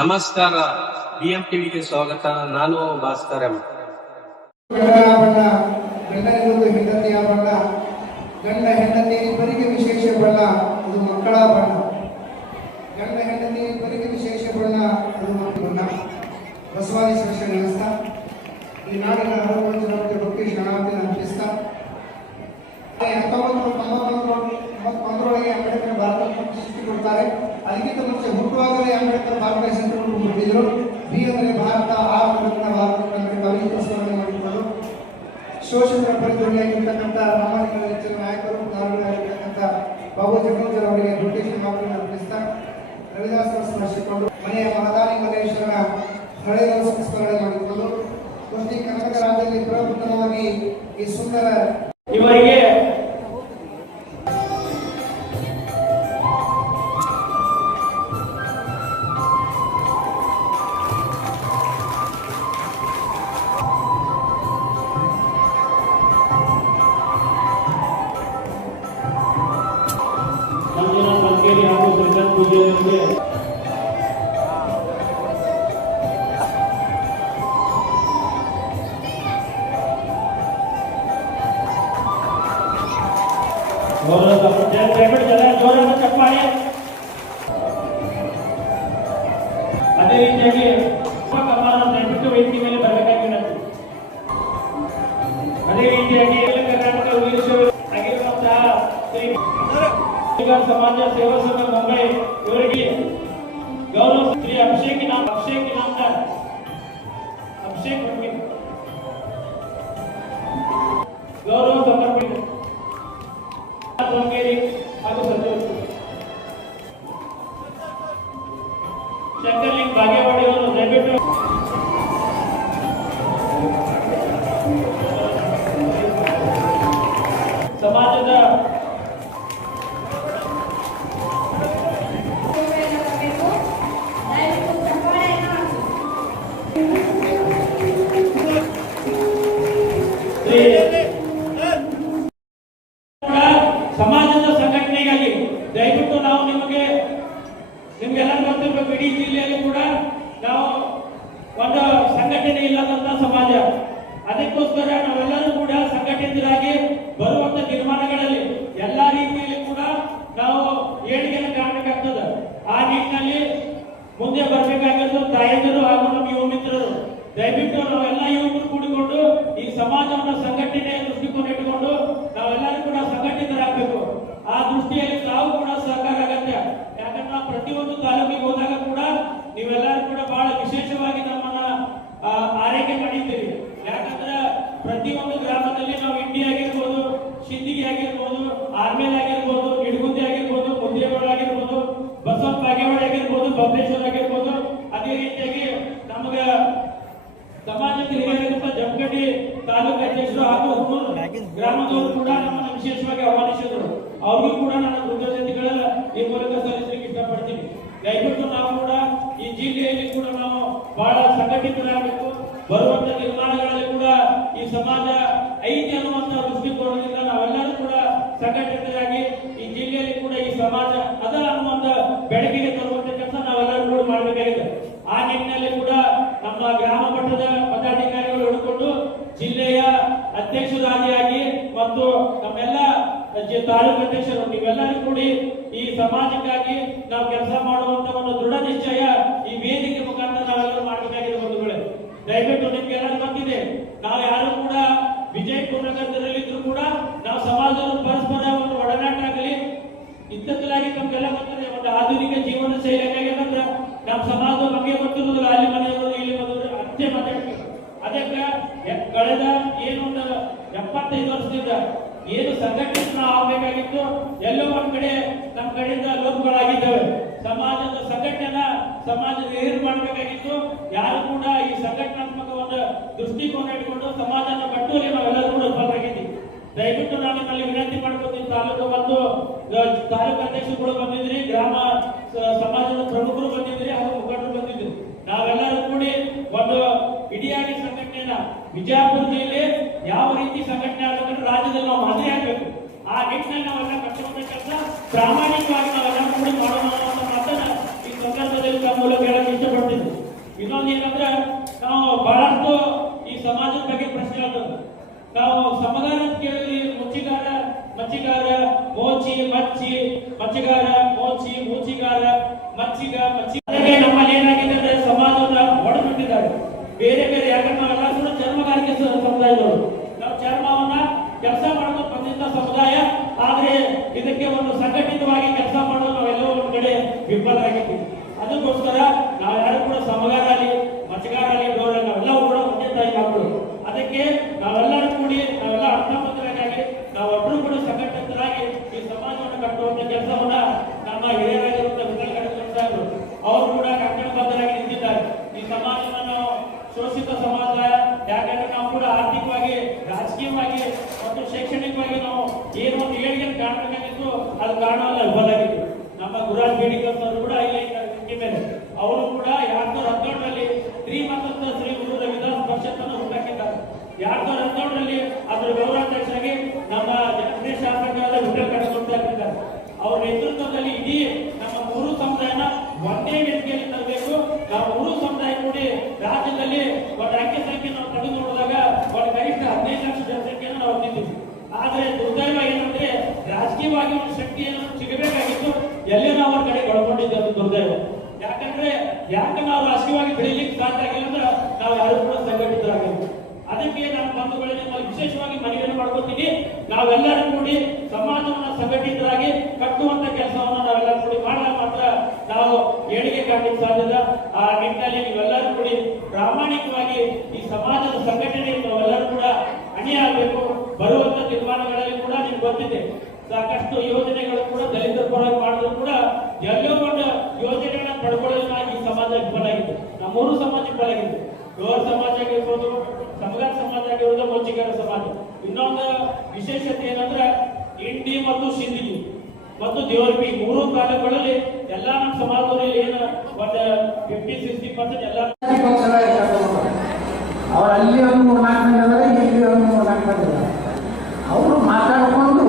ನಮಸ್ಕಾರ, BM ಟಿವಿಗೆ ಸ್ವಾಗತ. ನಾನು ಭಾಸ್ಕರ್ ಎಂ. ಗಂಡನಿಗೊಂದು ಹೆಂಡತಿಯ ಬಣ್ಣ, ಗಂಡ ಹೆಂಡತಿ ಇಬ್ಬರಿಗೆ ವಿಶೇಷ ಬಣ್ಣ, ಇದು ಮಕ್ಕಳ ಬಣ್ಣ. ಗಂಡ ಹೆಂಡತಿ ಇಬ್ಬರಿಗೆ ವಿಶೇಷ ಬಣ್ಣ, ಅದು ಮಕ್ಕಳ ಬಣ್ಣ. ಬಸವಾದಿ ಶ್ರೇಷ್ಠ ನೆನೆಸ್ತಾ ಈ ನಾಡಿನ ಹರವಂತರವರಿಗೆ ಭಕ್ತಿ ಶರಣಾರ್ಥಿ ಅರ್ಪಿಸ್ತಾ 1991ರೊಳಗೆ ಅಂಬೇಡ್ಕರ್ ಭಾರತ ಸೃಷ್ಟಿ ಕೊಡ್ತಾರೆ. ಅದಕ್ಕಿಂತ ಮುಂಚೆ ಹುಟ್ಟುವಾಗಲೇ ಅಂಬೇಡ್ಕರ್ ಭಾರತ ಹೆಸರು ಹುಟ್ಟಿದ್ರು. ಬಿ ಅಂದರೆ ಭಾರತ, ಆ ಭಾರತ ಸ್ಮರಣೆ ಮಾಡಿಕೊಂಡು ಶೋಷಿತ ಪರಿಧ್ವನಿಯಾಗಿರ್ತಕ್ಕಂಥ ರಾಮಾಯಣ ಹೆಚ್ಚಿನ ನಾಯಕರು ನಾಯಕರಾಗಿರ್ತಕ್ಕಂಥ ಬಾಬು ಜಗದೀಶ್ ಅವರಿಗೆ ಬ್ರಿಟಿಷ್ ಮಾತನ್ನು ಅರ್ಪಿಸ್ತಾ ರವಿದಾಸರ ಸ್ಮರಿಸಿಕೊಂಡು ಮನೆಯ ಮಹದಾನಿ ಮಲ್ಲೇಶ್ವರನ ಹಳೆಯ ಸಂಸ್ಮರಣೆ ಮಾಡಿಕೊಂಡು ಕುಸ್ತಿ ಕರ್ನಾಟಕ ರಾಜ್ಯದಲ್ಲಿ ಪ್ರಪ್ರಥಮವಾಗಿ ಈ ಸುಂದರ ಇವರಿಗೆ ಅದೇ ರೀತಿಯಾಗಿ ದಯವಿಟ್ಟು ವೇದಿಕೆ ಮೇಲೆ ಬರಬೇಕಾಗಿರುತ್ತೆ. ಅದೇ ರೀತಿಯಾಗಿ ಕರ್ನಾಟಕ ಆಗಿರುವಂತಹ ಸಮಾಜ ಸೇವಾ ಸಂಘ ಮುಂಬೈ ಇವರಿಗೆ ಗೌರವ ಶ್ರೀ ಅಭಿಷೇಕ್ ಇನಾಮದಾರ್ ಅಭಿಷೇಕ್ ಗೌರವ ಸಮರ್ಪಿತ ಹಾಗೂ ಸಚಿವರು ಶಂಕರ್ಲಿಂಗ್ ಬಾಗೇವಾಡಿ ಅವರು ದಯವಿಟ್ಟು ಸಮಾಜದ ಸಮಾಜದ ಸಂಘಟನೆಗಾಗಿ ದಯವಿಟ್ಟು ನಾವು ನಿಮ್ಗೆಲ್ಲ ಗೊತ್ತಿರಬೇಕು, ಇಡೀ ಜಿಲ್ಲೆಯಲ್ಲಿ ಕೂಡ ನಾವು ಒಂದು ಸಂಘಟನೆ ಇಲ್ಲದಂತ ಸಮಾಜ. ಅದಕ್ಕೋಸ್ಕರ ನಾವೆಲ್ಲರೂ ಕೂಡ ಸಂಘಟಿತರಾಗಿ ಬರುವಂತ ನಿರ್ಮಾಣಗಳಲ್ಲಿ ಎಲ್ಲಾ ರೀತಿಯಲ್ಲಿ ಕೂಡ ನಾವು ಏಳಿಗೆಯನ್ನು ಕಾಣಬೇಕಾಗ್ತದೆ. ಆ ನಿಟ್ಟಿನಲ್ಲಿ ಮುಂದೆ ಬರಬೇಕಾಗಿರೋದು ತಾಯಂದಿರು ಹಾಗೂ ನಮ್ಮ ಯುವ ಮಿತ್ರರು. ದಯವಿಟ್ಟು ನಾವೆಲ್ಲ ಯುವಕರು ಕೂಡಿಕೊಂಡು ಈ ಸಮಾಜವನ್ನು ಸಂಘಟನೆಯ ದೃಷ್ಟಿಕೋನ ಇಟ್ಟುಕೊಂಡು ನಾವೆಲ್ಲರೂ ಕೂಡ ಸಂಘಟಿತರಾಗಬೇಕು. ಆ ದೃಷ್ಟಿಯಲ್ಲಿ ತಾವು ಕೂಡ ಸಹಕಾರ ಅಗತ್ಯ. ಯಾಕಂದ್ರೆ ನಾವು ಪ್ರತಿಯೊಂದು ತಾಲೂಕಿಗೆ ಹೋದಾಗ ಕೂಡ ನೀವೆಲ್ಲರೂ ಕೂಡ ಬಹಳ ವಿಶೇಷವಾಗಿ ನಮ್ಮನ್ನ ಆರೈಕೆ ಮಾಡಿದ್ದೀರಿ. ಯಾಕಂದ್ರೆ ಪ್ರತಿಯೊಂದು ಗ್ರಾಮದಲ್ಲಿ ನಾವು ಇಂಡಿ ಆಗಿರ್ಬೋದು, ಶಿಂದಿಗೆ ಆಗಿರ್ಬೋದು, ಆರ್ಮೇಲ್ ಆಗಿರ್ಬೋದು, ಇಡಗುಂದಿ ಆಗಿರ್ಬೋದು, ಮುದ್ರೇಗೌಡ ಆಗಿರ್ಬೋದು, ಬಸವ ಬಾಗೇವಾಡಿ ಆಗಿರ್ಬೋದು, ಬಬಲೇಶ್ವರ ಆಗಿರ್ಬೋದು, ಅದೇ ರೀತಿಯಾಗಿ ನಮಗೆ ಸಮಾಜಕ್ಕೆ ಹಿರಿಯರಾದಂತ ಜಮಖಂಡಿ ತಾಲೂಕು ಅಧ್ಯಕ್ಷರು ಹಾಗೂ ಹುನ್ನೂರು ಗ್ರಾಮದವರು ಕೂಡ ನಮ್ಮನ್ನು ವಿಶೇಷವಾಗಿ ಆಹ್ವಾನಿಸಿದರು. ಅವ್ರಿಗೂ ಕೂಡ ನನ್ನ ಕೃತಜ್ಞತೆಗಳ ಈ ಮೂಲಕ ಸಲ್ಲಿಸಲಿಕ್ಕೆ ಇಷ್ಟಪಡ್ತೀನಿ. ದಯವಿಟ್ಟು ನಾವು ಕೂಡ ಈ ಜಿಲ್ಲೆಯಲ್ಲಿ ಕೂಡ ನಾವು ಬಹಳ ಸಂಘಟಿತರಾಗಬೇಕು. ಬರುವಂತ ನಿರ್ಮಾಣಗಳಲ್ಲಿ ಕೂಡ ಈ ಸಮಾಜ ಐತಿ ಅನ್ನುವಂತ ದೃಷ್ಟಿಕೋನದಿಂದ ನಾವೆಲ್ಲರೂ ಕೂಡ ಸಂಘಟಿತರಾಗಿ ಈ ಜಿಲ್ಲೆಯಲ್ಲಿ ಕೂಡ ಈ ಸಮಾಜ ಅದ ಅನ್ನುವಂತ ಬೆಳಕಿಗೆ ತರುವಂತ ಕೆಲಸ ನಾವೆಲ್ಲರೂ ಕೂಡ ಮಾಡಬೇಕಾಗಿದೆ. ಆ ನಿಟ್ಟಿನಲ್ಲಿ ಕೂಡ ನಮ್ಮ ಗ್ರಾಮ ಮಟ್ಟದ ಪದಾಧಿಕಾರಿಗಳು ಹಿಡ್ಕೊಂಡು ಜಿಲ್ಲೆಯ ಅಧ್ಯಕ್ಷರಾದಿಯಾಗಿ ಮತ್ತು ನಮ್ಮೆಲ್ಲ ತಾಲೂಕು ಅಧ್ಯಕ್ಷರು ನೀವೆಲ್ಲರೂ ಕೂಡಿ ಈ ಸಮಾಜಕ್ಕಾಗಿ ನಾವು ಕೆಲಸ ಮಾಡುವಂತ ಒಂದು ದೃಢ ನಿಶ್ಚಯ ಈ ವೇದಿಕೆ ಮುಖಾಂತರ ನಾವೆಲ್ಲರೂ ಮಾಡಬೇಕಾಗಿದೆ. ಬಂಧುಗಳೇ, ದಯವಿಟ್ಟು ನಿಮ್ಗೆಲ್ಲರೂ ಗೊತ್ತಿದೆ, ನಾವು ಯಾರು ಕೂಡ ವಿಜಯಪುರ ನಗರದಲ್ಲಿದ್ರು ಕೂಡ ನಾವು ಸಮಾಜದ ಪರಸ್ಪರ ಒಂದು ಒಡನಾಟ ಆಗಲಿ ಇತ್ತಲಾಗಿ ನಮ್ಗೆಲ್ಲ ಗೊತ್ತಿದೆ. ಒಂದು ಆಧುನಿಕ ಜೀವನ ಶೈಲಿ ಹೇಗಂದ್ರೆ ನಮ್ಮ ಸಮಾಜದ ಬಗ್ಗೆ ಗೊತ್ತಿರುವುದಿಲ್ಲ. ಅಲ್ಲಿ ಮನೆಯವರು ಇಲ್ಲಿ ಬಂದವರು ಅಷ್ಟೇ ಮಾತಾಡ್ಬೇಕು. ಅದಕ್ಕೆ ಕಳೆದ ಏನೊಂದು 75 ವರ್ಷದಿಂದ ಏನು ಸಂಘಟನೆ ನಾವು ಆಗ್ಬೇಕಾಗಿತ್ತು, ಎಲ್ಲೋ ಒಂದ್ ಕಡೆ ನಮ್ಮ ಕಡೆಯಿಂದ ಲೋಪಗಳಾಗಿದ್ದಾವೆ. ಸಮಾಜದ ಸಂಘಟನೆ ಸಮಾಜದ ಹಿರಿಯರು ಮಾಡಬೇಕಾಗಿತ್ತು. ಯಾರು ಕೂಡ ಈ ಸಂಘಟನಾತ್ಮಕ ಒಂದು ದೃಷ್ಟಿಕೋನ ಇಟ್ಕೊಂಡು ಸಮಾಜನ ಬಟ್ಟುವಲ್ಲಿ ನಾವೆಲ್ಲರೂ ಕೂಡ ಭಾಗವಾಗಿದ್ದೀವಿ. ದಯವಿಟ್ಟು ನಾನು ನಿಮ್ಮಲ್ಲಿ ವಿನಂತಿ ಮಾಡ್ಕೊತೀನಿ. ತಾಲೂಕು ಬಂದು ತಾಲೂಕು ಅಧ್ಯಕ್ಷರುಗಳು ಬಂದಿದ್ರಿ, ಗ್ರಾಮ ಸಮಾಜದ ಪ್ರಮುಖರು ಬಂದಿದ್ರಿ, ಹಾಗೂ ಮುಖಂಡರು ಬಂದಿದ್ರಿ. ನಾವೆಲ್ಲರೂ ಕೂಡಿ ಒಂದು ಇಡಿಯಾಗಿ ಸಂಘಟನೆಯನ್ನ ವಿಜಯಪುರ ಜಿಲ್ಲೆ ಯಾವ ರೀತಿ ಸಂಘಟನೆ ಆಗಬೇಕು ರಾಜ್ಯದಲ್ಲಿ ನಾವು ಮಾದರಿ ಆಗಬೇಕು. ಆ ನಿಟ್ಟಿನಲ್ಲಿ ನಾವೆಲ್ಲ ಕಟ್ಟುವಂತ ಕೆಲಸ ಪ್ರಾಮಾಣಿಕವಾಗಿ ನಾವೆಲ್ಲ ಕೂಡ ಮಾಡೋಣ ಅನ್ನೋ ಮಾತನ್ನ ಈ ಸಂದರ್ಭದಲ್ಲಿ ಮೂಲಕ ಹೇಳಕ್ಕೆ ಇಷ್ಟಪಡ್ತೀನಿ. ಸಮಗಾರ ಅಂತ ಕೇಳಿದ್ರಿ, ಮಚ್ಚಿಗಾರ, ಮೋಚಿ, ಮಚ್ಚಿಗಾರ, ಮೋಚಿ, ಮೂಚಿಗಾರ, ಮಚ್ಚಿಗ ನಮ್ಮಲ್ಲಿ ಏನಾಗಿದೆ ಅಂದ್ರೆ ಸಮಾಜವನ್ನ ಒಡೆದುಬಿಟ್ಟಿದ್ದಾರೆ. ಬೇರೆ ಯಾಕಂದ್ರೆ ನಾವೆಲ್ಲ ಕೂಡ ಚರ್ಮಗಾರಿಕೆ ಸಮುದಾಯದವರು. ನಾವು ಚರ್ಮವನ್ನ ಕೆಲಸ ಮಾಡೋದು ಬಂದಿದ್ದ ಸಮುದಾಯ. ಆದ್ರೆ ಇದಕ್ಕೆ ಒಂದು ಸಂಘಟಿತವಾಗಿ ಕೆಲಸ ಮಾಡೋದು ನಾವೆಲ್ಲ ಒಂದು ಕಡೆ ವಿಫಲರಾಗಿದ್ದೀವಿ. ಅದಕ್ಕೋಸ್ಕರ ನಾವ್ಯಾರು ಕೂಡ ಸಮಗಾರ ಆಗಲಿ, ಮಚ್ಚಗಾರ ಆಗಲಿ, ಡೋರ್ ನಾವೆಲ್ಲವೂ ಕೂಡ ಒಂದೇ ತಾಯಿ ಮಕ್ಕಳು. ಅದಕ್ಕೆ ನಾವೆಲ್ಲರೂ ಕೂಡಿ ನಾವೆಲ್ಲ ಅರ್ಥಮಂತ್ರರಾಗಿ ನಾವೊಬ್ಬರು ಕೂಡ ಸಂಘಟಿತರಾಗಿ ಈ ಸಮಾಜವನ್ನು ಕಟ್ಟುವಂತ ಕೆಲಸವನ್ನ ನಮ್ಮ ಹಿರಿಯರಾಗಿರುವಂತಹ ವಿಠಲಗೌಡ ಅವರು ಕೂಡ ಕಂಕಣಬದ್ಧರಾಗಿ ನಿಂತಿದ್ದಾರೆ. ಈ ಸಮಾಜವನ್ನು ಶೋಷಿತ ಸಮಾಜ, ಯಾಕಂದ್ರೆ ನಾವು ಕೂಡ ಆರ್ಥಿಕವಾಗಿ, ರಾಜಕೀಯವಾಗಿ ಮತ್ತು ಶೈಕ್ಷಣಿಕವಾಗಿ ನಾವು ಏನು ಒಂದು ಏಳಿಗೆ ಕಾಣಬೇಕಾಗಿತ್ತು, ಅದು ಕಾರಣವಲ್ಲ ವಿಫಲಾಗಿತ್ತು. ನಮ್ಮ ಗುರುರಾಜ್ ಬೇಡಿಕರ್ ಅವರು ಕೂಡ ಇಲ್ಲಿ ಮೇಲೆ ಅವರು ಕೂಡ 2017ರಲ್ಲಿ ಶ್ರೀಮಂತ ಶ್ರೀ ಗುರು ರವಿದಾಸ್ ಪರಿಷತ್ ಅನ್ನು ಹುಟ್ಟಾಕಿದ್ದಾರೆ. 2017ರಲ್ಲಿ ಅದರ ಗೌರವಾಧ್ಯಕ್ಷರಾಗಿ ನಮ್ಮ ಜನಪ್ರಿಯ ಶಾಸಕರಾದ ವಿಠಲಗೌಡ ಇದ್ದಾರೆ. ಅವರ ನೇತೃತ್ವದಲ್ಲಿ ಇಡೀ ನಮ್ಮ ಮೂರು ಸಮುದಾಯನ ಒಂದೇ ವೇದಿಕೆಯಲ್ಲಿ ತರಬೇಕು. ನಾವು ಮೂರು ಸಮುದಾಯ ಕೂಡಿ ರಾಜ್ಯದಲ್ಲಿ ಒಂದು ಅಂಕಿ ಸಂಖ್ಯೆ ನಾವು ತೆಗೆದು ನೋಡಿದಾಗ ಒಂದು ಕನಿಷ್ಠ 15 ಲಕ್ಷ ಜನಸಂಖ್ಯೆಯನ್ನು ನಾವು ಹೊಂದಿದ್ದೀವಿ. ಆದ್ರೆ ದುರ್ದೈವ ಏನಂದ್ರೆ ರಾಜಕೀಯವಾಗಿ ಒಂದು ಶಕ್ತಿಯನ್ನು ಸಿಗಬೇಕಾಗಿತ್ತು, ಎಲ್ಲೇ ನಾವು ಅವ್ರ ಕಡೆ ಒಳಗೊಂಡಿದ್ದೆ. ಅದು ದುರ್ದೈವ. ಯಾಕೆ ನಾವು ರಾಜಕೀಯವಾಗಿ ಬೆಳೀಲಿಕ್ಕೆ ಸಾಧ್ಯ ಆಗಿಲ್ಲ ಅಂದ್ರೆ ನಾವು ಯಾರು ಕೂಡ ಸಂಘಟಿತರಾಗಿಲ್ಲ. ಅದಕ್ಕೆ ನಾನು ಬಂಧುಗಳಲ್ಲಿ ವಿಶೇಷವಾಗಿ ಮನವಿಯನ್ನು ಮಾಡ್ಕೊತೀನಿ. ನಾವೆಲ್ಲರೂ ಕೂಡಿ ಸಮಾಜವನ್ನ ಸಂಘಟಿತರಾಗಿ ಕಟ್ಟುವಂತ ಕೆಲಸವನ್ನು ನಾವೆಲ್ಲರೂ ಕೂಡಿ ಮಾಡಿದಾಗ ಮಾತ್ರ ನಾವು ಏಳಿಗೆ ಕಾಣಲಿಕ್ಕೆ ಸಾಧ್ಯದ. ಆ ನಿಟ್ಟಿನಲ್ಲಿ ನೀವೆಲ್ಲರೂ ಕೂಡಿ ಪ್ರಾಮಾಣಿಕವಾಗಿ ಈ ಸಮಾಜದ ಸಂಘಟನೆಗೆ ನಾವೆಲ್ಲರೂ ಕೂಡ ಅಣಿಯಾಗಬೇಕು. ಬರುವಂತ ತೀರ್ಮಾನಗಳಲ್ಲಿ ಕೂಡ ನಿಮ್ಗೆ ಗೊತ್ತಿದೆ, ಸಾಕಷ್ಟು ಯೋಜನೆಗಳು ಕೂಡ ದಲಿತರ ಪರವಾಗಿ ಮಾಡಿದ್ರು ಕೂಡ ಎಲ್ಲೋ ಒಂದು ಯೋಜನೆಗಳನ್ನ ಪಡ್ಕೊಳ್ಳೋದ್ರಿಂದ ಈ ಸಮಾಜ ವಿಫಲಾಗಿದೆ. ನಮ್ಮ ಮೂರು ಸಮಾಜ ವಿಫಲಾಗಿದೆ. ಡೋರ್ ಸಮಾಜ ಆಗಿರ್ಬೋದು, ಸಮಗಾರ ಸಮಾಜ ಆಗಿರ್ಬೋದು, ಮೋಚಿಗಾರ ಸಮಾಜ. ಇನ್ನೊಂದು ವಿಶೇಷತೆ ಏನಂದ್ರೆ ಇಂಡಿ ಮತ್ತು ಸಿಂಧಗಿ ಮತ್ತು ದೇವರ್ಬಿ ಮೂರು ತಾಲೂಕುಗಳಲ್ಲಿ ಎಲ್ಲ ನಮ್ಮ ಸಮಾಜದಲ್ಲಿ ಏನು ಒಂದು 50-60% ಎಲ್ಲ ಅವ್ರು ಅಲ್ಲಿ ಒಂದು 3-4 ಮಂದಿ ಇದ್ದಾರೆ, ಇಲ್ಲಿ ಒಂದು 3-4 ಮಂದಿ ಇದ್ದಾರೆ. ಅವರು ಮಾತಾಡಿಕೊಂಡು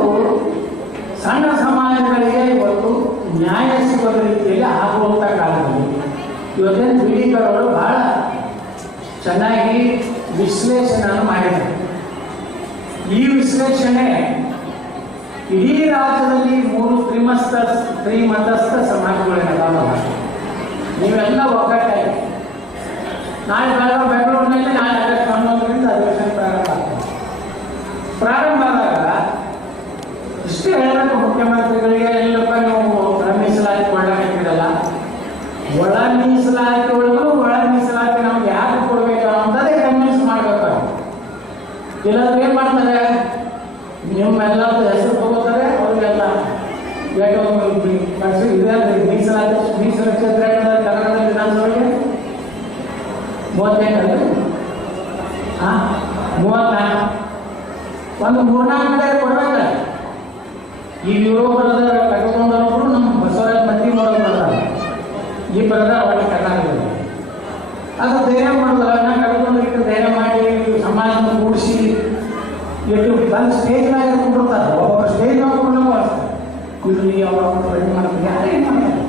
ಸಣ್ಣ ಸಮಾಜಗಳಿಗೆ ಇವತ್ತು ನ್ಯಾಯ ಸಿಗೋದ ರೀತಿಯಲ್ಲಿ ಆಗುವಂಥ ಕಾಲದಲ್ಲಿ ಇವತ್ತೇನು ಬಿಡಿಕರ್ ಅವರು ಬಹಳ ಚೆನ್ನಾಗಿ ವಿಶ್ಲೇಷಣೆಯನ್ನು ಮಾಡಿದ್ದಾರೆ. ಈ ವಿಶ್ಲೇಷಣೆ ಇಡೀ ರಾಜ್ಯದಲ್ಲಿ 3 ಶ್ರೀಮಂತಸ್ಥ ಸಮಾಜಗಳಿದ್ದಾವಲ್ಲ, ನೀವೆಲ್ಲ ಒಗ್ಗಟ್ಟಾಗಿ ನಾಳೆ ಬೆಂಗಳೂರಿನಲ್ಲಿ ನಾಳೆ ಆಗಸ್ಟ್ 11ರಿಂದ ಅಧಿವೇಶನ ಪ್ರಾರಂಭ ಆದಾಗ ಇಷ್ಟೇ ಹೇಳಬೇಕು ಮುಖ್ಯಮಂತ್ರಿಗಳಿಗೆ, ಎಲ್ಲಪ್ಪ ನೀವು ಒಳ ಮೀಸಲಾತಿ ಕೊಳ್ಳಾಕಿರಲ್ಲ, ಒಳ ಮೀಸಲಾತಿ ಒಳಗೂ ಒಳ ಮೀಸಲಾತಿ ನಮ್ಗೆ ಯಾಕೆ ಕೊಡ್ಬೇಕು ಅಂತದೇ ಕನ್ವಿನ್ಸ್ ಮಾಡ್ಬೇಕು. ಇಲ್ಲಾಂದ್ರೆ ಏನ್ ಮಾಡ್ತಾರೆ, ನಿಮ್ಮೆಲ್ಲ ಹೆಸರು ತಗೋತಾರೆ, ಅವ್ರಿಗೆಲ್ಲ ಮೀಸಲಾತಿ ಕ್ಷೇತ್ರ ಕನ್ನಡ ವಿಧಾನಸಭೆಗೆ 35 34 ಒಂದು 3-4 ಕಡೆ ಕೊಡ್ಬೇಕ. ಈ ಯುರೋಪದ ಕಟ್ಕೊಂಡವರು ನಮ್ಮ ಬಸವರಾಜ ಮಂತ್ರಿ ನೋಡೋದು ಈ ಬರದ ಒಳ್ಳೆ ಕರ್ನಾಟಕದಲ್ಲಿ ಅದು ಧೈರ್ಯ ಮಾಡೋದಲ್ಲ. ನಾ ಕಟ್ಕೊಂಡು ಧೈರ್ಯ ಮಾಡಿ ಸಮಾಜವನ್ನು ಕೂಡಿಸಿ ಎಷ್ಟು ಬಂದು ಸ್ಟೇಜ್ ಮ್ಯಾಗ ಕೊಟ್ಟಿರ್ತಾರೆ. ಒಬ್ಬೊಬ್ಬರು ಸ್ಟೇಜ್ ಮ್ಯಾಗ ಕೊಂಡು ಇಲ್ಲಿ ಅವ್ರು ರೆಡಿ ಮಾಡ್ತಾರೆ, ಯಾರೇನು ಮಾಡ್ತಾರೆ.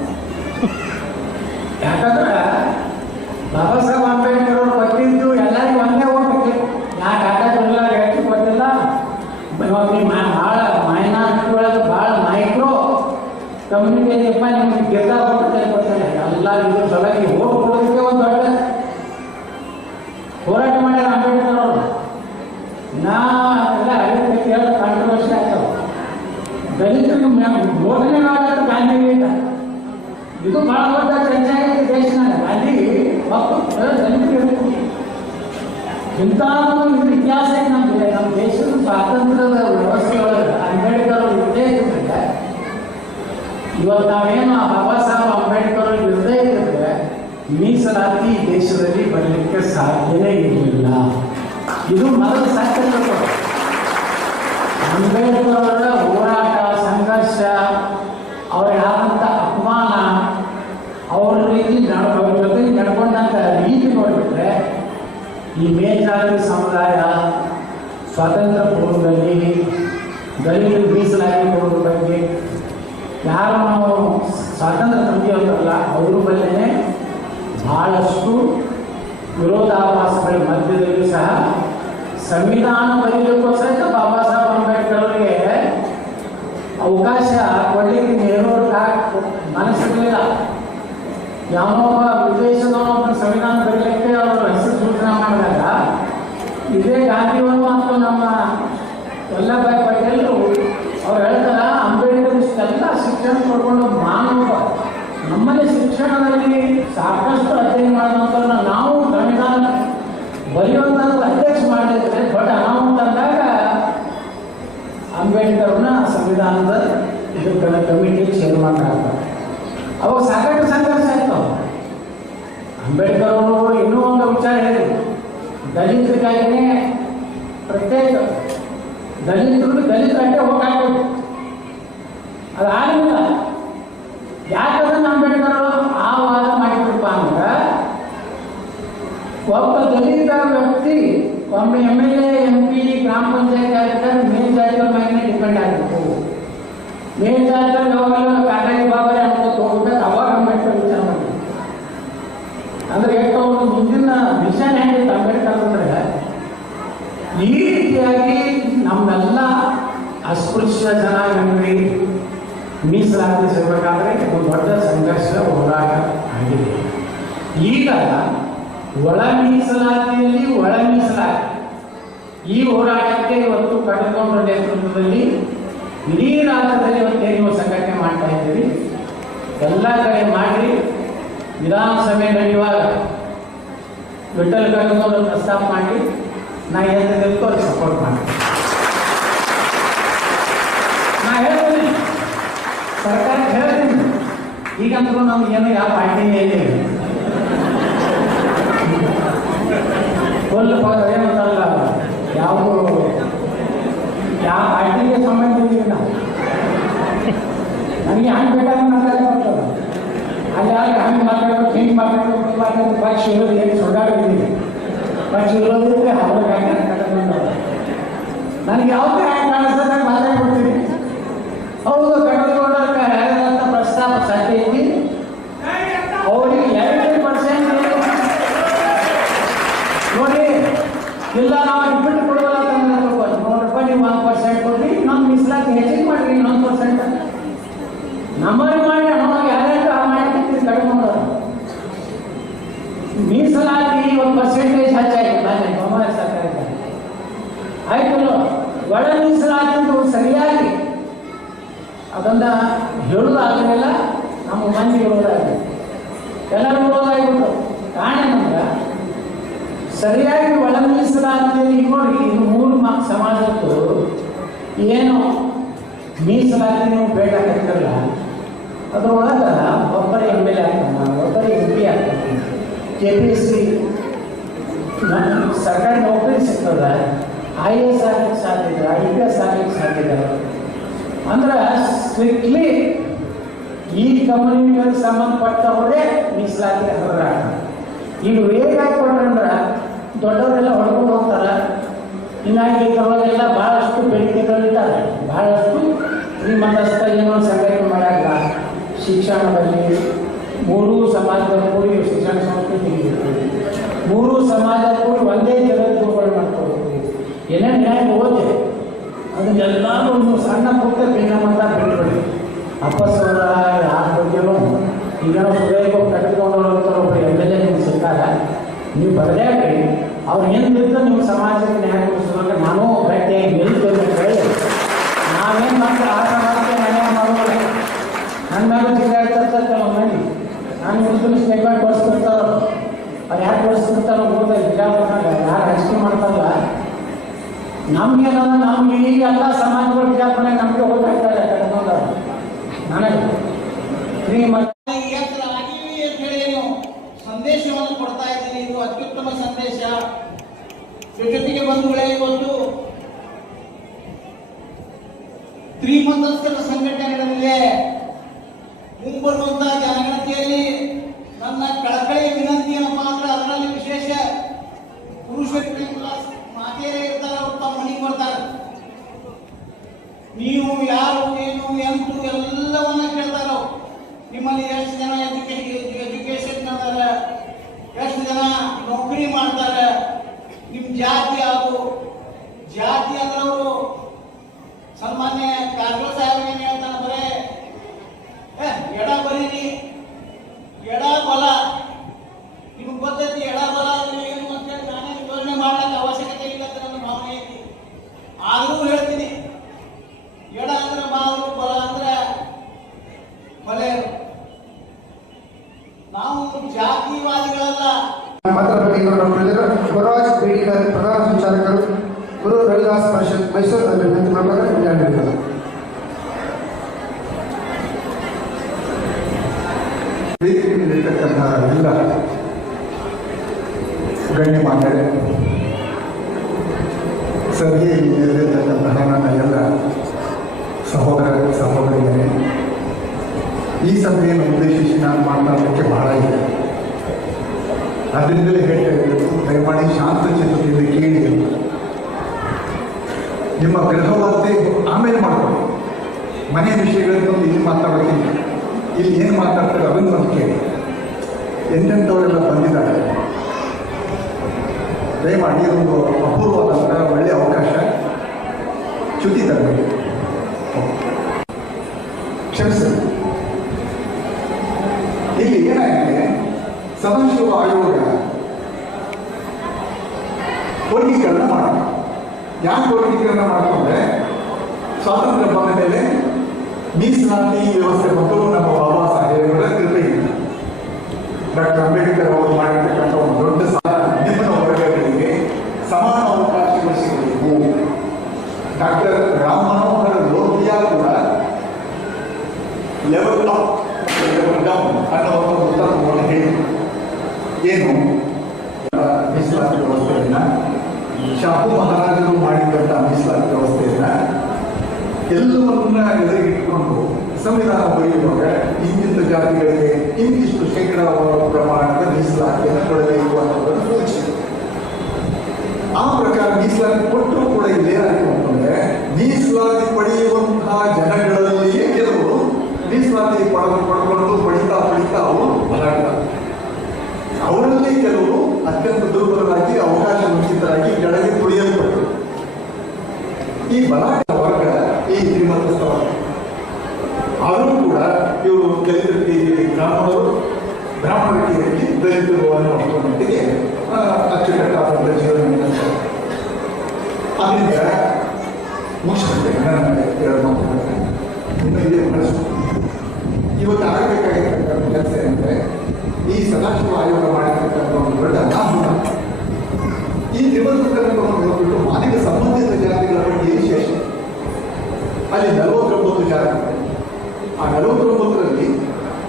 ಯಾಕಂದ್ರೆ ಬಾಬಾ ಸಾಹೇಬ್ ಅಂಬೇಡ್ಕರ್ ಅವರು ಕೊಟ್ಟಿದ್ದು ಎಲ್ಲರಿಗೂ ಒಂದೇ ಹೋಗ್ಬೇಕು. ಯಾಕೆ ಆಟಲ್ಲ ವ್ಯಕ್ತಿ ಕೊಟ್ಟಿಲ್ಲ. ಭಾಳ ಮೈನಾರಿಟಿ ಒಳಗೆ ಭಾಳ ಮೈಕ್ರೋ ಕಮ್ಯುನಿಟಿ ಇದೆಯಪ್ಪ, ನಿಮ್ಗೆ ಗೆದ್ದ ಕೊಡ್ತಾರೆ ಎಲ್ಲ ಇದ್ರ ಸಲುವಾಗಿ ಓಟ್ ಕೊಡೋದಕ್ಕೆ ಒಂದು ದೊಡ್ಡ ಹೋರಾಟ ಮಾಡ್ಯಾರ ಅಂಬೇಡ್ಕರ್ ಅವರು. ನಾ ಎಲ್ಲ ಕೇಳ ಕಾಂಟ್ರವರ್ಸಿ ಆಗ್ತಾವ. ದಲಿತರಿಗೆ ಬೋಧನೆ ಮಾಡೋದು ಗಾಂಧಿ ಇದು ಭಾಳ ದೊಡ್ಡ ಚರ್ಚೆ ಆಗಿದೆ ದೇಶನಾಗ. ಅಲ್ಲಿ ದಲಿತರು ಇಂಥ ಒಂದು ಇತಿಹಾಸ ನಮಗೆ ನಮ್ಮ ದೇಶದ ಸ್ವಾತಂತ್ರ್ಯದ ವ್ಯವಸ್ಥೆಯೊಳಗೆ ಅಂಬೇಡ್ಕರ್ ಅವರು ಇರದೇ ಇದ್ದರೆ, ಇವತ್ತು ನಾವೇನು ಬಾಬಾ ಸಾಹೇಬ್ ಅಂಬೇಡ್ಕರ್ ಅವರು ಇರದೇ ಇದ್ದರೆ ಮೀಸಲಾತಿ ದೇಶದಲ್ಲಿ ಬರಲಿಕ್ಕೆ ಸಾಧ್ಯವೇ ಇರಲಿಲ್ಲ. ಇದು ಮೊದಲು ಸತ್ಯ. ಅಂಬೇಡ್ಕರ್ ಅವರ ಹೋರಾಟ, ಸಂಘರ್ಷ, ಅವರಾದಂಥ ಅಪಮಾನ, ಅವ್ರ ರೀತಿ ಜೊತೆಗೆ ನಡ್ಕೊಂಡಂಥ ರೀತಿ ನೋಡಿಬಿಟ್ರೆ ಈ ಮೇಲ್ಜಾತಿ ಸಮುದಾಯ ಸ್ವಾತಂತ್ರ್ಯ ಪೂರ್ವದಲ್ಲಿ ದಲಿತರಿಗೆ ಮೀಸಲಾತಿ ಕೊಡೋದ್ರ ಬಗ್ಗೆ ಯಾರು ನಾವು ಸ್ವಾತಂತ್ರ್ಯ ತಂದಿಯವರಲ್ಲ ಅವ್ರ ಬಲ್ಲೇ ಬಹಳಷ್ಟು ವಿರೋಧಾಭಾಸಗಳ ಮಧ್ಯದಲ್ಲಿ ಸಹ ಸಂವಿಧಾನ ಬರೀಲಿಕ್ಕೋಸ್ಕರ ಬಾಬಾ ವಲ್ಲಭಭಾಯಿ ಪಟೇಲರು ಅವ್ರು ಹೇಳ್ತಾರ ಅಂಬೇಡ್ಕರ್ ಇಷ್ಟೆಲ್ಲ ಶಿಕ್ಷಣ ಪಡ್ಕೊಂಡು ಮಾನವ ನಮ್ಮಲ್ಲಿ ಶಿಕ್ಷಣದಲ್ಲಿ ಸಾಕಷ್ಟು ಅಧ್ಯಯನ ಮಾಡೋಂಥವ್ರನ್ನ ನಾವು ಸಂವಿಧಾನ ಬರೆಯುವಂಥದ್ದು ಅಧ್ಯಕ್ಷ ಮಾಡಿದ್ರೆ ಬಟ್ ಅನಾಹುತ ಅಂದಾಗ ಅಂಬೇಡ್ಕರ್ನ ಸಂವಿಧಾನದ ಇದಕ್ಕೆ ಕಮಿಟಿ ಚೇರ್ಮನ್ ಆಗ್ತಾರೆ. ಅವಾಗ ಸಾಕಷ್ಟು ಸಂಘರ್ಷ ಆಯ್ತು. ಅಂಬೇಡ್ಕರ್ ಅವರು ಇನ್ನೂ ಒಂದು ವಿಚಾರ ಹೇಳಿದ್ರು, ದಲಿತರಿಗಾಗಿನೇ ಪ್ರತ್ಯೇಕ ದಲಿತರಂತೆ ಹೋಗಾಗಬೇಕು. ಅದಾಗಲಿಲ್ಲ. ಯಾಕಂದ್ರೆ ಅಂಬೇಡ್ಕರ್ ಆ ವಾದ ಮಾಡಿದ್ರಪ್ಪ ಅಂದ್ರೆ ಒಬ್ಬ ದಲಿತ ವ್ಯಕ್ತಿ ಒಮ್ಮೆ MLA MP ಗ್ರಾಮ ಪಂಚಾಯತ್ ಆಗಿದ್ದರೆ ಮೇಲ್ಜಾತಿಯವ್ರ ಮೇಲೆ ಡಿಪೆಂಡ್ ಆಗಬೇಕು. ಮೇಲ್ಜಾತಿಯವ್ರು ಯಾವಾಗಲೂ ಕಾಟಾಗಿ ಬಾಬಾರಿ ಅನ್ಕೋತ ಹೋಗ್ಬೇಕು. ಅವಾಗ ಅಂಬೇಡ್ಕರ್ ವಿಚಾರ ಮಾಡಿದ್ರು. ಅಂದ್ರೆ ಎಷ್ಟು ಅವರು ಮುಂದಿನ ವಿಷನ್ ಹೇಗಿತ್ತು ಅಂಬೇಡ್ಕರ್ ಅಂದ್ರೆ ಈ ರೀತಿಯಾಗಿ ನಮ್ಮೆಲ್ಲ ಅಸ್ಪೃಶ್ಯ ಜನಾಂಗಗಳಿಗೆ ಮೀಸಲಾತಿ ಸಿಗಬೇಕಾದ್ರೆ ಒಂದು ದೊಡ್ಡ ಸಂಘರ್ಷ ಹೋರಾಟ ಆಗಿದೆ. ಈಗ ಒಳ ಮೀಸಲಾತಿಯಲ್ಲಿ ಒಳ ಮೀಸಲಾತಿ ಈ ಹೋರಾಟಕ್ಕೆ ಇವತ್ತು ಕಡಕೊಂಡ್ರ ನೇತೃತ್ವದಲ್ಲಿ ಇಡೀ ರಾಜ್ಯದಲ್ಲಿ ಇವತ್ತೇನು ಸಂಘಟನೆ ಮಾಡ್ತಾ ಇದ್ದೀವಿ. ಎಲ್ಲ ಕಡೆ ಮಾಡಿ ವಿಧಾನಸಭೆ ನಡೆಯುವಾಗ ವಿಠಲ್ ಕಡಕೊಂಡ್ರ ಪ್ರಸ್ತಾಪ ಮಾಡಿ ನಾ ಹೇಳ್ತಿದ್ದಕ್ಕೂ ಅವ್ರಿಗೆ ಸಪೋರ್ಟ್ ಮಾಡ್ತೀನಿ. ನಾ ಹೇಳ್ತೀನಿ, ಸರ್ಕಾರಕ್ಕೆ ಹೇಳ್ತೀನಿ, ಈಗಂತೂ ನಮಗೇನು ಯಾವ ಪಾರ್ಟಿ ಏನಿಲ್ಲ. ಏನಂತಾರಲ್ಲ, ಯಾವುದು ಯಾವ ಪಾರ್ಟಿಗೆ ಸಂಬಂಧ ಇಲ್ಲ. ನನಗೆ ಹಂಗೆ ಬೇಕಾದ್ರೆ ಮಾತಾಡ್ಬರ್ತದೆ. ಅಲ್ಲಿ ಹಂಗೆ ಮಾತಾಡ್ಬೇಕು, ಹಿಂಗೆ ಮಾತಾಡ್ಬೇಕು, ಪಕ್ಷ ಇರೋದು ಏನು ಸುಳ್ಳಾಡಿದ್ದೀನಿ. ಪಕ್ಷ ಇರೋದಿದ್ರೆ ಅವ್ರಿಗೆ ಹಂಗೆ ಕಟ್ಕೊಂಡು ನನಗೆ ಯಾವುದೇ ಹ್ಯಾಂಗೆ ಕಾಣಿಸ್ತದೆ ಮಾತಾಡ್ಬಿಡ್ತೀನಿ. ಹೌದು, ಕಟ್ಟಕೊಂಡ ಹೇಳಿದಂಥ ಪ್ರಸ್ತಾಪ ಸತ್ಯ ಐತಿ. ಅವ್ರಿಗೆ 2% ನೋಡಿ, ಇಲ್ಲ ನಾವು ಬಿಟ್ಟು ಕೊಡೋಲ್ಲ ನೋಡ್ರಪ್ಪ, ನೀವು 1% ಕೊಡ್ರಿ, ನಮ್ಮ ಮೀಸಲಾತಿ ಹೆಚ್ಚಿಗೆ ಮಾಡಿರಿ 1%. ನಮ್ಮಲ್ಲಿ ಮಾಡಿ ಅವಾಗ ಯಾರ್ಯಾರು ಆ ಮಾಡಿ ಕಟ್ಕೊಂಡು ಮೀಸಲಾತಿ 1% ಹೆಚ್ಚಾಯ್ತು. ಬೊಮ್ಮಾಯಿ ಸರ್ಕಾರ ಆಯ್ತಲ್ಲ, ಒಳ ಮೀಸಲಾತಿ ಸರಿಯಾಗಿ ಅದನ್ನ ಹೇಳೋದಾಗಲಿಲ್ಲ. ನಮ್ಮ ಮಂದಿ ಹೇಳೋದಾಗಲಿ ಎಲ್ಲರೂ ಹೇಳೋದಾಗ್ಬಿಟ್ಟು ಕಾರಣ ನಮ್ಗೆ ಸರಿಯಾಗಿ ಒಳ ಮೀಸಲಾತಿಯಲ್ಲಿ ನೋಡಿ. ಇನ್ನು 3 ಸಮಾಜದ್ದು ಏನು ಮೀಸಲಾತಿ ನೀವು ಬೇಡ ಕಟ್ಟಿರಲ್ಲ, ಅದರೊಳಗೆ ಒಬ್ಬರೇ MLA ಆಗ್ತಾನೆ, ಒಬ್ಬರೇ MP ಆಗ್ತಾನೆ, KPSC ಸರ್ಕಾರಿ ನೌಕರಿ ಸಿಗ್ತದೆ, IAS ಆಗಲಿಕ್ಕೆ ಸಾಧ್ಯತೆ, IPS ಆಗಲಿಕ್ಕೆ ಸಾಧ್ಯತೆ. ಅಂದ್ರೆ ಸ್ಟ್ರಿಕ್ಟ್ಲಿ ಈ ಕಮ್ಯುನಿಟಿಗೆ ಸಂಬಂಧಪಟ್ಟವರೇ ಮೀಸಲಾತಿ ಅರ್ಹರಾಗ್ತಾರೆ. ಈಗ ವೇಗ ಹಾಕೊಂಡ್ರೆ ದೊಡ್ಡವರೆಲ್ಲ ಹೊಡ್ಕೊಂಡು ಹೋಗ್ತಾರೆ. ಹೀಗಾಗಿ ಅವಾಗೆಲ್ಲ ಭಾಳಷ್ಟು ಬೇಡಿಕೆಗಳಿರ್ತಾರೆ. ಭಾಳಷ್ಟು ಶ್ರೀಮಂತಸ್ಥ ಏನೋ ಸಂಘಟನೆ ಮಾಡಾಗ ಶಿಕ್ಷಣದಲ್ಲಿ 3 ಸಮಾಜದ ಕೂಡಿ ಶಿಕ್ಷಣ ಸಂಸ್ಥೆ ತೆಗಿಬೇಕು, 3 ಸಮಾಜ ಕೂಡಿ ಒಂದೇ ಜಗತ್ತುಗಳು ಮಾಡ್ಕೋಬೇಕು. ಏನೇನು ನ್ಯಾಯ ಓದಿ ಅದನ್ನೆಲ್ಲರೂ ಒಂದು ಸಣ್ಣ ಪುಟ್ಟ ಭಿನ್ನಮತ ಬಿಟ್ಬಿಡಿ. ಅಪ್ಪಸವರ ಯಾರ ಬಗ್ಗೆನೂ ಈಗೇನೋ ಸುರೇಖ ಕಟ್ಟಿಕೊಂಡು ಒಬ್ಬರು MLA ನಿಮ್ಗೆ ಸಿಗ್ತಾರೆ, ನೀವು ಬರದೇಕ್ರಿ. ಅವ್ರು ಏನಿರ್ತ ನಿಮ್ಮ ಸಮಾಜಕ್ಕೆ ನ್ಯಾಯ ಕೊಡಿಸೋದ್ರೆ ನಾನು ಗಟ್ಟಿಯಾಗಿ ನಿಲ್ತೇನೆ ಹೇಳಿ ನಾವೇನು ಮಾಡ್ತಾರೆ ಆ ಸಮಾಜಕ್ಕೆ ನ್ಯಾಯ ಮಾಡೋದು. ನನ್ನ ಮೇಲೆ ಜಿಲ್ಲಾಡ್ತಾರೆ ಕೆಲವು ಮಂದಿ, ನಾನು ಮುಸ್ಲಿಮ್ ಸ್ಟೇಟ್ಮೆಂಟ್ ಕೊಡಿಸ್ತಿರ್ತಾರೋ ಅವ್ರು ಯಾರು ಕೊಡಿಸ್ತಿರ್ತಾರೋ ಗೊತ್ತಿಲ್ಲ. ಬಿಜಾಪುರನಾಗ ಯಾರು ರಾಜಕೀಯ ಮಾಡ್ತಾರಲ್ಲ, ನಮ್ಗೇನಂದ್ರೆ ನಮ್ಗೆ ಈಗ ಎಲ್ಲ ಸಮಾಜಗಳು ಬಿಜಾಪುರನಾಗ ನಮಗೆ ಹೋಗ್ತಾಯಿದ್ದಾರೆ ಕಟ್ಕೊಂಡವ್ರು. ನನಗೆ ಶ್ರೀಮಂತ ಸಂದೇಶವನ್ನು ಕೊಡ್ತಾ ಇದ್ದೀನಿ. ಇದು ಅತ್ಯುತ್ತಮ ಸಂದೇಶ. ಜೊತೆಗೆ ಬಂಧುಗಳೇ, ಇವತ್ತು ಶ್ರೀಮಂತಸ್ಥರ ಸಂಘಟನೆಗಳಲ್ಲಿ ಮುಂಬರುವಂತಹ ಜನಗಣತಿಯಲ್ಲಿ ನನ್ನ ಕಳಕಳಿಯ ವಿನಂತಿ ಏನಪ್ಪಾ ಅಂದ್ರೆ, ಅದರಲ್ಲಿ ವಿಶೇಷ ಪುರುಷರಿಗೆಲ್ಲ ಮಾತೆಯರೇ ಇರ್ತಾರೆ, ಅವ್ರು ತಮ್ಮ ಮನೆಗೆ ಬರ್ತಾರೆ. ನೀವು ಯಾರು ಏನು ಎಂತು ಎಲ್ಲವನ್ನ ಕೇಳ್ತಾರ. ನಿಮ್ಮಲ್ಲಿ ಎಷ್ಟು ಜನ ಎಜುಕೇಶನ್ ಅದಾರ, ಎಷ್ಟು ಜನ ನೌಕರಿ ಮಾಡ್ತಾರೆ, ನಿಮ್ಮ ಜಾತಿ ಯಾವುದು, ಜಾತಿ ಅಂದ್ರೆ ಅವರು ಸನ್ಮಾನ್ಯ ಕಾಂಗ್ರೆಸ್ ಸಾಹೇಬ್ ಏನ್ ಹೇಳ್ತಾನೆ, ಬರೇ ಎಡ ಬರೀರಿ, ಎಡ ಬಲ. ನಿಮ್ಗೆ ಗೊತ್ತೈತಿ ಎಡ ಬಲ ಏನು ಅಂತ ಹೇಳಿ ನಾನೇ ವಿವರಣೆ ಮಾಡಕ್ಕೆ ಅವಶ್ಯಕತೆ ಇಲ್ಲ ಅಂತ ನನ್ನ ಭಾವನೆ ಐತಿ. ಆದರೂ ಹೇಳ್ತೀನಿ, ವಿಕಾಸ್ ಪರಿಷತ್ ಮೈಸೂರು ಅದರ ವಿನಂತಿ ಮಾಡಬೇಕಾದ್ರೆ ವಿಚಾರಣೆ ವೇದಿಕೆಯಲ್ಲಿರ್ತಕ್ಕಂತಹ ಎಲ್ಲ ಗಣ್ಯಮಾನ್ಯರೇ, ಸಭೆಯಲ್ಲಿರತಕ್ಕಂತಹ ನನ್ನ ಎಲ್ಲ ಸಹೋದರ ಸಹೋದರಿಯರೇ, ಈ ಸಭೆಯನ್ನು ಉದ್ದೇಶಿಸಿ ನಾನು ಮಾತನಾಡಲಿಕ್ಕೆ ಬಹಳ ಇದೆ. ಅದರಿಂದಲೇ ಹೇಳ್ತಾ ಇರೋದು, ದಯಮಾಡಿ ಶಾಂತ ಚಿತ್ರದಿಂದ ಕೇಳಿ. ನಿಮ್ಮ ಗೃಹವಾರ್ತೆ ಆಮೇಲೆ ಮಾಡ್ಕೊಳ್ಳಿ, ಮನೆ ವಿಷಯಗಳನ್ನು ಇಲ್ಲಿ ಮಾತಾಡೋಕ್ಕಿಲ್ಲ. ಇಲ್ಲಿ ಏನು ಮಾತಾಡ್ತಾರೆ ಅದನ್ನು ಒಂದು ಕೇಳಿ. ಎಂತೆಂಥವರೆಲ್ಲ ಬಂದಿದ್ದಾರೆ, ದಯಮಾಡಿ ಒಂದು ಅಪೂರ್ವವಾದಂಥ ಒಳ್ಳೆಯ ಅವಕಾಶ. ಚ್ಯುತಿ ತರಬೇಕು, ಕ್ಷಮಿಸಿ. ಇಲ್ಲಿ ಏನಾಗಿದೆ, ಸದಾಶಿವ ಆಯೋಗ ವರ್ಗೀಕರಣ ಮಾಡಿ. ಯಾಕೆ ವರ್ಗೀಕರಣ ಮಾಡಿಕೊಂಡ್ರೆ, ಸ್ವಾತಂತ್ರ್ಯ ಬಂದ ಮೇಲೆ ಮೀಸಲಾತಿ ವ್ಯವಸ್ಥೆ ಮತ್ತು ನಮ್ಮ ಬಾಬಾ ಸಾಹೇಬರ ಕೃಪೆ ಇದೆ. ಡಾಕ್ಟರ್ ಅಂಬೇಡ್ಕರ್ ಅವರು ಮಾಡಿರ್ತಕ್ಕಂಥ ಒಂದು ದೊಡ್ಡ ನಿಮ್ಮನ ವರ್ಗಗಳಿಗೆ ಸಮಾನ ಅವಕಾಶಗಳು ಸಿಗಬೇಕು. ಡಾಕ್ಟರ್ ರಾಮ್ ಮನೋಹರ್ ಲೋಹಿಯಾ ಕೂಡ ಲೆವೆಲ್ ಅಪ್ ಲೆವೆಲ್ ಡೌನ್ ಅನ್ನೋ ಒಂದು ಉತ್ತರವನ್ನು ಹೇಳಿದರು. ಏನು, ಮೀಸಲಾತಿ ವ್ಯವಸ್ಥೆಯನ್ನ ಶಾಹು ಮಹಾರಾಜರು ಮಾಡಿದಂಥ ಮೀಸಲಾತಿ ವ್ಯವಸ್ಥೆಯನ್ನ ಎಲ್ಲವನ್ನ ಎದುರಿಗಿಟ್ಕೊಂಡು ಸಂವಿಧಾನ ಬರೆಯುವಾಗ ಇಂತಿಂತ ಜಾತಿಗಳಿಗೆ ಇಂತಿಷ್ಟು ಶೇಕಡಾವಾರು ಪ್ರಮಾಣದ ಮೀಸಲಾತಿಯನ್ನು ಕೊಡಬೇಕು ಅನ್ನೋದನ್ನು ಸೂಚಿಸಿದೆ. ಆ ಪ್ರಕಾರ ಮೀಸಲಾತಿ ಕೊಟ್ಟರೂ ಕೂಡ ಇಲ್ಲೇನಾಯಿತು ಅಂತಂದ್ರೆ, ಮೀಸಲಾತಿ ಪಡೆಯುವಂತಹ ಜನಗಳಲ್ಲಿಯೇ ಕೆಲವರು ಮೀಸಲಾತಿ ಪಡ್ಕೊಂಡು ಪಡಿತಾ ಅವರು ಬಲಾಡ್ತಾರೆ. ಅವರಲ್ಲಿ ಕೆಲವರು ಅತ್ಯಂತ ದುರ್ಬಲರಾಗಿ, ಅವಕಾಶ ವಂಚಿತರಾಗಿ ಕೆಳಗೆ ತುಳಿಯಲ್ಪಟ್ಟರು. ಈ ಬಲಾಢ್ಯ ವರ್ಗ ಈ ಶ್ರೀಮಂತಸ್ಥ ವರ್ಗ. ಆದರೂ ಕೂಡ ಇವರು ದಲಿತರಿಗೆ ಬ್ರಾಹ್ಮಣರಿಗೆ ದಲಿತರು ಅನ್ನೋ ಮಟ್ಟಿಗೆ ಅಚ್ಚುಕಟ್ಟಾದಂಥ ಜೀವನ ನಡೆಸ್ತಾರೆ. ಅದರಿಂದ ಮುಗಿಸ್ಬಿಟ್ಟೆ ನನ್ನ ಎರಡು ಮಾತುಗಳನ್ನು ಇನ್ನು ಇದೇ ಬಳಸ್ತಾರೆ. ಇವತ್ತು ಆಗಬೇಕಾಗಿರ್ತಕ್ಕಂಥ ಕೆಲಸ ಏನಂದರೆ, ಈ ಸದಾಶಿವ ಆಯೋಗ ಮಾಡಿರ್ತಕ್ಕಂಥ ಒಂದು ದೊಡ್ಡ ಅನಾಹುತ. ಈ ನಿಬಂಧಕರನ್ನು ನೋಡಿಬಿಟ್ಟು ಮಾನವ ಸಂಬಂಧಿತ ಜಾತಿಗಳ ಬಗ್ಗೆ ವಿಶೇಷ. ಅಲ್ಲಿ 49 ಜಾತಿ. ಆ 49ರಲ್ಲಿ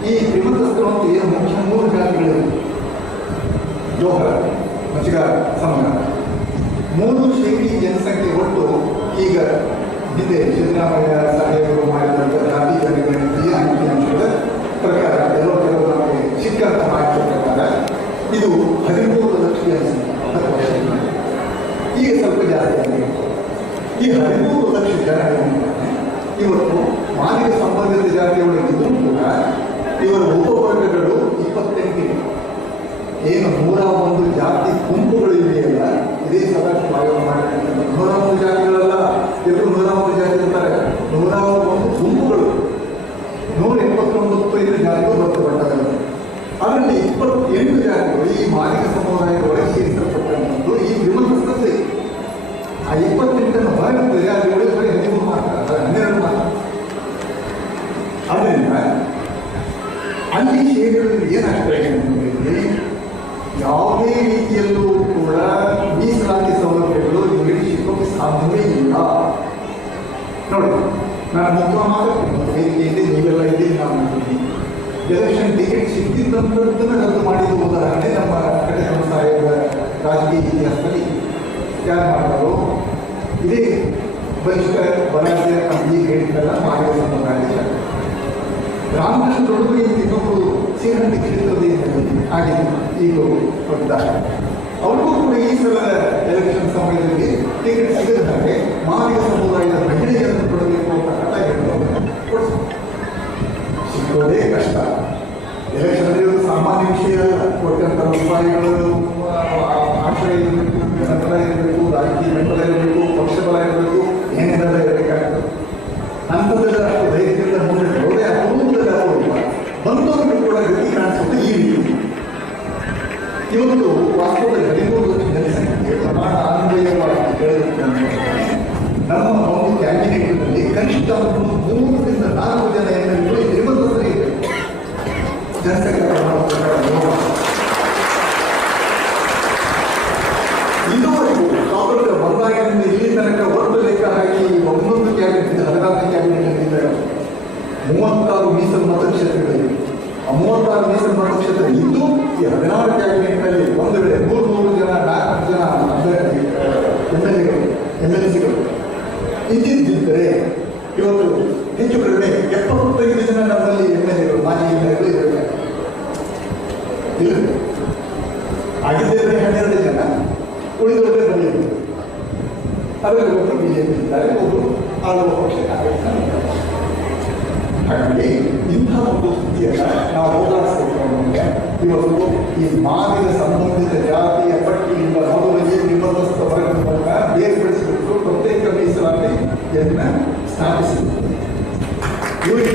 ಈ ಶ್ರೀಮಂತಸ್ಥರು ಅಂತ ಏನು ಮುಖ್ಯ 3 ಜಾತಿಗಳಿವೆ: ಜೋಹರ, ಮಚ್ಚಿಗಾರ, ಸಮಗಾರ. 3% ಜನಸಂಖ್ಯೆ ಒಟ್ಟು ಈಗ ಹಿಂದೆ ಸಿದ್ದರಾಮಯ್ಯ ಸಾಹೇಬರು ಮಾಡಿದಂಥ ಜಾತಿ ಜನಗಣತಿಯ ಅಂಕಿಅಂಶದ ಪ್ರಕಾರ ಕೆಲವು ನಮಗೆ ಸಿಕ್ಕಂತ ಮಾಹಿತಿ ಪ್ರಕಾರ ಇದು 13 ಲಕ್ಷ ಜನಸಂಖ್ಯೆ. ಈಗ ಸ್ವಲ್ಪ ಜಾಸ್ತಿ ಆಗಿದೆ. ಈ 13 ಲಕ್ಷ ಜನ ಇವತ್ತು ಮಾನವ ಸಂಬಂಧಿತ ಜಾತಿಯೊಳಗಿದ್ರೂ ಕೂಡ ಇವರ ಉಪವರ್ಗಗಳು 28. ಏನು 101 ಜಾತಿ ಗುಂಪುಗಳು ಇದೆಯಲ್ಲ, ಇದೇ ಸದಾಶಿವ ಆಯೋಗ ಮಾಡಿರ್ತಕ್ಕಂಥ 101 ಜಾತಿಗಳಲ್ಲ. ಎಲ್ಲರೂ 101 ಜಾತಿ ಇರ್ತಾರೆ. 101 ಗುಂಪುಗಳು, 189 ಜಾತಿಗಳು ಬರ್ತಪಟ್ಟದ್ದು. ಅದರಲ್ಲಿ 28 ಜಾತಿಗಳು ಈ ಮಾನವ ಸಮುದಾಯದ ಒಳಗೆ ಸೇರಿಸಲ್ಪಟ್ಟಂಥದ್ದು ಈ ವಿಮರ್ಶೆ. ಆ 28 ಹೊರಗಿರ್ತದೆ, ಅದು ಉಳಿದ 13 ಮಾತ್ರ, 12 ಮಾತ್ರ. ಅದರಿಂದ ಅಲ್ಲಿ ಸೇರಿರೋದ್ರಿಂದ ಏನಾಗ್ತದೆ ಅಂತಂದ್ರೆ, ಯಾವುದೇ ರೀತಿಯಲ್ಲೂ ಕೂಡ ಮೀಸಲಾತಿ ಸೌಲಭ್ಯಗಳು ಇವರಿಗೆ ಸಿಗೋಕ್ಕೆ ಸಾಧ್ಯವೇ ಇಲ್ಲ. ನೋಡಿ, ನಾನು ಮುಖ್ಯ ಮಾತಾಡ್ತೀನಿ, ನೀವೆಲ್ಲ ಇದ್ದೀನಿ, ನಾನು ಮಾಡ್ತೀನಿ. ಎಲೆಕ್ಷನ್ ಟಿಕೆಟ್ ಸಿಕ್ತಿದ್ದಂಥದ್ದನ್ನು ರದ್ದು ಮಾಡಿದ ಉದಾಹರಣೆ ನಮ್ಮ ಕಟಕಂ ಸಾಹೇಬ ರಾಜಕೀಯ ಇತಿಹಾಸದಲ್ಲಿ ಯಾರು ಮಾಡ್ತಾರೋ. ಇದೇ ಬಲಿಷ್ಠ ಬಲಾಢ್ಯ ಅಂತ ಹೇಳಿದ್ರಲ್ಲ ಮಾನವ ಸಮುದಾಯ. ರಾಮಕೃಷ್ಣ ದೊಡ್ಡದು ಇನ್ನೊಬ್ಬರು ಶ್ರೀರಂಗ ಕ್ಷೇತ್ರದಲ್ಲಿ ಆಗಿದ್ದು ಈಗ ಕೊಟ್ಟಿದ್ದಾರೆ. ಅವ್ರಿಗೂ ಕೂಡ ಈ ಸಲದ ಎಲೆಕ್ಷನ್ ಸಮಯದಲ್ಲಿ ಟಿಕೆಟ್ ಸಿಗದ ಹಾಗೆ ಮಾನವ ಸಮುದಾಯದ ಮಹಿಳೆಯರನ್ನು ಕೊಡಬೇಕು ಅಂತ ಹಠ ಹಿಡಿದು ಸಿಗೋದೇ ಕಷ್ಟ. ಎಲೆಕ್ಷನ್ ಅಂದರೆ ಸಾಮಾನ್ಯ ವಿಷಯ ಅಲ್ಲ. ಕೊಟ್ಟಂಥ ರೂಪಾಯಿಗಳು ಆಶ್ರಯ ಇರಬೇಕು, ಬೆಂಬಲ ಇರಬೇಕು, ರಾಜಕೀಯ ಬೆಂಬಲ ಇರಬೇಕು, ಪಕ್ಷ ಬಲ ಇರಬೇಕು, ಏನೆಲ್ಲ ಇರಬೇಕಾಗ್ತದೆ. ಅಂಥದ್ದೆಲ್ಲ ಅಷ್ಟು ಧೈರ್ಯದಿಂದ ಮುಂದೆ ಹೋದೇ ಅಪರೂಪದಲ್ಲಿ ಅಪರೂಪ ಬಂದವರಿಗೂ ಕೂಡ ಗತಿ ಕಾಣಿಸುತ್ತೆ ಈ ರೀತಿ. ಇವತ್ತು ವಾಸ್ತವದಲ್ಲಿ 13 ಲಕ್ಷ ಜನಸಂಖ್ಯೆ ಪ್ರಮಾಣ ಅನ್ವಯವಾಗಿ ಕೇಳಿರುತ್ತಂತೆ. ನಮ್ಮ ಒಂದು ಕ್ಯಾಬಿನೆಟ್ನಲ್ಲಿ ಕನಿಷ್ಠ 3 ರಿಂದ 4 ಜನ ಎನ್ನುವುದು ಶ್ರೀಮಂತರೇ ಇದೆ. ಜನಸಂಖ್ಯೆ ಪ್ರಮಾಣ ಇದುವರೆಗೂ ಸ್ವಾತಂತ್ರ್ಯ ಬಂದಾಗಿನಿಂದ ಇಲ್ಲಿ ತನಕ ಇಂದು ಈ 16 ಕ್ಯಾಬಿನೆಟ್ನಲ್ಲಿ ಒಂದು ವೇಳೆ 300 ಜನ 400 ಜನ MLCಗಳು ಇದ್ದಿದ್ದರೆ ಇವತ್ತು ಹೆಚ್ಚು ಕಡಿಮೆ 75 ಜನ ನಮ್ಮಲ್ಲಿ MLAಗಳು ಮಾಜಿ MLAಗಳು ಇರಬೇಕು. ಇಲ್ಲ ಆಗಿದ್ದರೆ 12 ಜನ, ಉಳಿದವರೇ ಬಂದಿದ್ದರು. ಅದರಲ್ಲಿ ಒಬ್ಬರು ಬಿಜೆಪಿ ಇದ್ದಾರೆ, ಒಬ್ಬರು ಆಳುವ ಪಕ್ಷ ಕಾಂಗ್ರೆಸ್. ಹಾಗಾಗಿ ಇಂತಹ ಒಂದು ಸ್ಥಿತಿಯನ್ನು ನಾವು ಹೋಗಲಾಡಿಸಬೇಕು ಅನ್ನೋದಕ್ಕೆ ಇವತ್ತು ಈ ಮಾದಿಗ ಸಂಬಂಧಿತ ಜಾತಿಯ ಪಟ್ಟಿಯಿಂದ ಮೊದಲಿಗೆ ನಿಬಂಧಿಸಿದ ವರ್ಗವನ್ನು ಬೇರ್ಪಡಿಸಿಬಿಟ್ಟು ಪ್ರತ್ಯೇಕ ಮೀಸಲಾತಿ ಸ್ಥಾಪಿಸಿದರು. ಇವರಿಗೆ